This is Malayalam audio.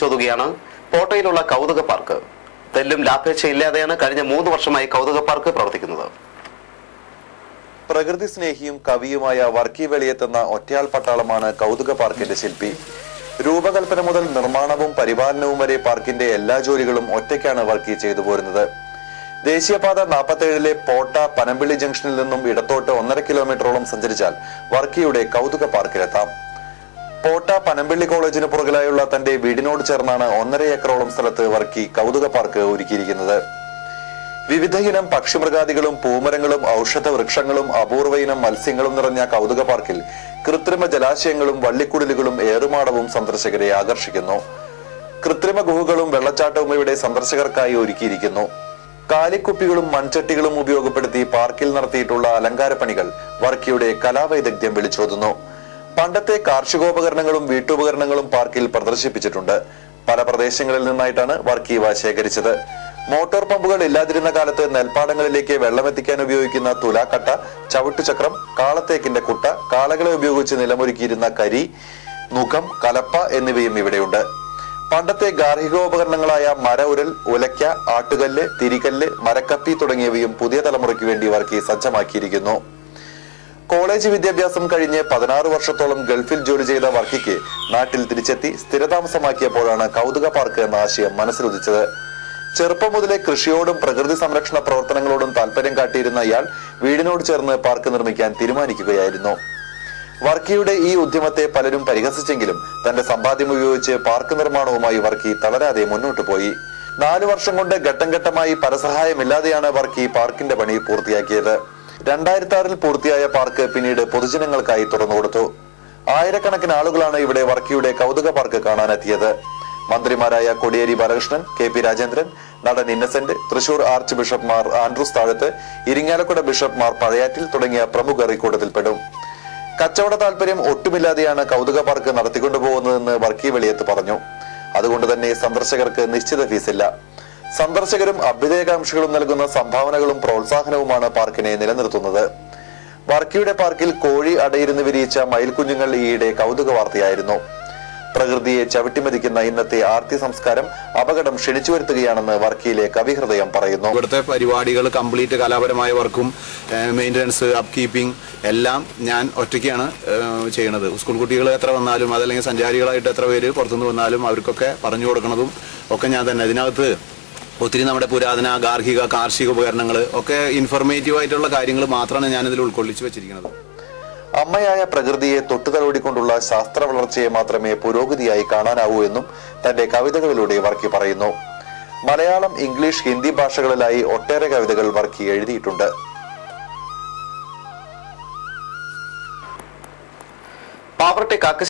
ചോതുകയാണ് പോട്ടയിലുള്ള കൗതുക പാർക്ക്. തെല്ലും ലാഭേച്ഛയില്ലാതെയാണ് കഴിഞ്ഞ 3 വർഷമായി കൗതുക പാർക്ക് പ്രവർത്തിക്കുന്നത്. പ്രകൃതി സ്നേഹിയും കവിയുമായ വർക്കി വെളിയത്തെന്ന ഒറ്റയാൾ പട്ടാളമാണ് കൗതുക പാർക്കിന്റെ ശില്പി. രൂപകൽപ്പന മുതൽ നിർമ്മാണവും പരിപാലനവും വരെ പാർക്കിന്റെ എല്ലാ ജോലികളും ഒറ്റയ്ക്കാണ് വർക്കി ചെയ്തു പോരുന്നത്. ദേശീയപാത 47-ലെ പോട്ട പനമ്പിള്ളി ജംഗ്ഷനിൽ നിന്നും ഇടത്തോട്ട് 1.5 കിലോമീറ്ററോളം സഞ്ചരിച്ചാൽ വർക്കിയുടെ കൗതുക പാർക്കിലെത്താം. പോട്ട പനമ്പിള്ളി കോളേജിന് പുറകിലായുള്ള തന്റെ വീടിനോട് ചേർന്നാണ് 1.5 ഏക്കറോളം സ്ഥലത്ത് വർക്കി കൗതുക പാർക്ക് ഒരുക്കിയിരിക്കുന്നത്. വിവിധ ഇനം പക്ഷിമൃഗാദികളും പൂമരങ്ങളും ഔഷധ വൃക്ഷങ്ങളും അപൂർവ ഇനം മത്സ്യങ്ങളും നിറഞ്ഞ കൗതുക പാർക്കിൽ കൃത്രിമ ജലാശയങ്ങളും വള്ളിക്കുടലുകളും ഏറുമാടവും സന്ദർശകരെ ആകർഷിക്കുന്നു. കൃത്രിമ ഗുഹകളും വെള്ളച്ചാട്ടവും ഇവിടെ സന്ദർശകർക്കായി ഒരുക്കിയിരിക്കുന്നു. കാലിക്കുപ്പികളും മൺചട്ടികളും ഉപയോഗപ്പെടുത്തി പാർക്കിൽ നടത്തിയിട്ടുള്ള അലങ്കാരപ്പണികൾ വർക്കിയുടെ കലാവൈദഗ്ധ്യം വിളിച്ചോതുന്നു. പണ്ടത്തെ കാർഷികോപകരണങ്ങളും വീട്ടുപകരണങ്ങളും പാർക്കിൽ പ്രദർശിപ്പിച്ചിട്ടുണ്ട്. പല പ്രദേശങ്ങളിൽ നിന്നായിട്ടാണ് വർക്കി ഇവ ശേഖരിച്ചത്. മോട്ടോർ പമ്പുകൾ ഇല്ലാതിരുന്ന കാലത്ത് നെൽപ്പാടങ്ങളിലേക്ക് വെള്ളമെത്തിക്കാൻ ഉപയോഗിക്കുന്ന തുലാക്കട്ട, ചവിട്ടുചക്രം, കാളത്തേക്കിന്റെ കുട്ട, കാളകളെ ഉപയോഗിച്ച് നിലമൊരുക്കിയിരുന്ന കരി, നുകം, കലപ്പ എന്നിവയും ഇവിടെയുണ്ട്. പണ്ടത്തെ ഗാർഹികോപകരണങ്ങളായ മര ഉരൽ, ഉലയ്ക്ക, ആട്ടുകല്ല്, തിരികല്ല്, മരക്കപ്പി തുടങ്ങിയവയും പുതിയ തലമുറയ്ക്ക് വേണ്ടി വർക്കി സജ്ജമാക്കിയിരിക്കുന്നു. കോളേജ് വിദ്യാഭ്യാസം കഴിഞ്ഞ് 16 വർഷത്തോളം ഗൾഫിൽ ജോലി ചെയ്ത വർക്കിക്ക് നാട്ടിൽ തിരിച്ചെത്തി സ്ഥിരതാമസമാക്കിയപ്പോഴാണ് കൗതുക പാർക്ക് എന്ന ആശയം മനസ്സിലുദിച്ചത്. ചെറുപ്പം മുതലേ കൃഷിയോടും പ്രകൃതി സംരക്ഷണ പ്രവർത്തനങ്ങളോടും താല്പര്യം കാട്ടിയിരുന്ന ഇയാൾ വീടിനോട് ചേർന്ന് പാർക്ക് നിർമ്മിക്കാൻ തീരുമാനിക്കുകയായിരുന്നു. വർക്കിയുടെ ഈ ഉദ്യമത്തെ പലരും പരിഹസിച്ചെങ്കിലും തന്റെ സമ്പാദ്യം ഉപയോഗിച്ച് പാർക്ക് നിർമ്മാണവുമായി വർക്കി തളരാതെ മുന്നോട്ടു പോയി. 4 വർഷം കൊണ്ട് ഘട്ടം ഘട്ടമായി പരസഹായമില്ലാതെയാണ് വർക്കി പാർക്കിന്റെ പണി പൂർത്തിയാക്കിയത്. 2006-ൽ പൂർത്തിയായ പാർക്ക് പിന്നീട് പൊതുജനങ്ങൾക്കായി തുറന്നുകൊടുത്തു. ആയിരക്കണക്കിന് ആളുകളാണ് ഇവിടെ വർക്കിയുടെ കൗതുക പാർക്ക് കാണാനെത്തിയത്. മന്ത്രിമാരായ കോടിയേരി ബാലകൃഷ്ണൻ, കെ.പി. രാജേന്ദ്രൻ, നടൻ Innocent, Thrissur archbishop Mar Andrews Thazhath, Irinjalakuda bishop Mar Pazhayattil തുടങ്ങിയ പ്രമുഖർ ഇക്കൂട്ടത്തിൽപ്പെടും. കച്ചവട താല്പര്യം ഒട്ടുമില്ലാതെയാണ് കൗതുക പാർക്ക് നടത്തിക്കൊണ്ടുപോകുന്നതെന്ന് വർക്കി വെളിയത്ത് പറഞ്ഞു. അതുകൊണ്ട് തന്നെ സന്ദർശകർക്ക് നിശ്ചിത ഫീസില്ല. സന്ദർശകരും അഭ്യുദയകാംക്ഷികളും നൽകുന്ന സംഭാവനകളും പ്രോത്സാഹനവുമാണ് പാർക്കിനെ നിലനിർത്തുന്നത്. വർക്കിയുടെ പാർക്കിൽ കോഴി അടയിരുന്ന് വിരിയിച്ച മയിൽക്കുഞ്ഞുങ്ങൾ ഈയിടെ കൗതുക വാർത്തയായിരുന്നു. പ്രകൃതിയെ ചവിട്ടിമതിക്കുന്ന ഇന്നത്തെ ആർത്തി സംസ്കാരം അപകടം ക്ഷണിച്ചു വരുത്തുകയാണെന്ന് വർക്കിയിലെ കവിഹൃദയം പറയുന്നു. ഇവിടുത്തെ പരിപാടികൾ കംപ്ലീറ്റ് കലാപരമായ വർക്കും മെയിൻ്റനൻസ്, അപ്പ് കീപ്പിംഗ് എല്ലാം ഞാൻ ഒറ്റയ്ക്കാണ് ചെയ്യണത്. സ്കൂൾ കുട്ടികൾ എത്ര വന്നാലും അതല്ലെങ്കിൽ സഞ്ചാരികളായിട്ട് എത്ര പേര് പുറത്തുനിന്ന് വന്നാലും അവർക്കൊക്കെ പറഞ്ഞു കൊടുക്കുന്നതും ഒക്കെ ഞാൻ തന്നെ. ഇതിനകത്ത് ഒത്തിരി നമ്മുടെ പുരാതന ഗാർഹിക കാർഷിക ഉപകരണങ്ങൾ ഒക്കെ ഇൻഫോർമേറ്റീവ് ആയിട്ടുള്ള കാര്യങ്ങൾ മാത്രമാണ് ഞാനിതിൽ ഉൾക്കൊള്ളിച്ചു വെച്ചിരിക്കുന്നത്. അമ്മയായ പ്രകൃതിയെ തൊട്ടുതലോടിക്കൊണ്ടുള്ള ശാസ്ത്ര വളർച്ചയെ മാത്രമേ പുരോഗതിയായി കാണാനാവൂ എന്നും തന്റെ കവിതകളിലൂടെ വർക്കി പറയുന്നു. മലയാളം, ഇംഗ്ലീഷ്, ഹിന്ദി ഭാഷകളിലായി ഒട്ടേറെ കവിതകൾ വർക്കി എഴുതിയിട്ടുണ്ട്. പാവറട്ടെ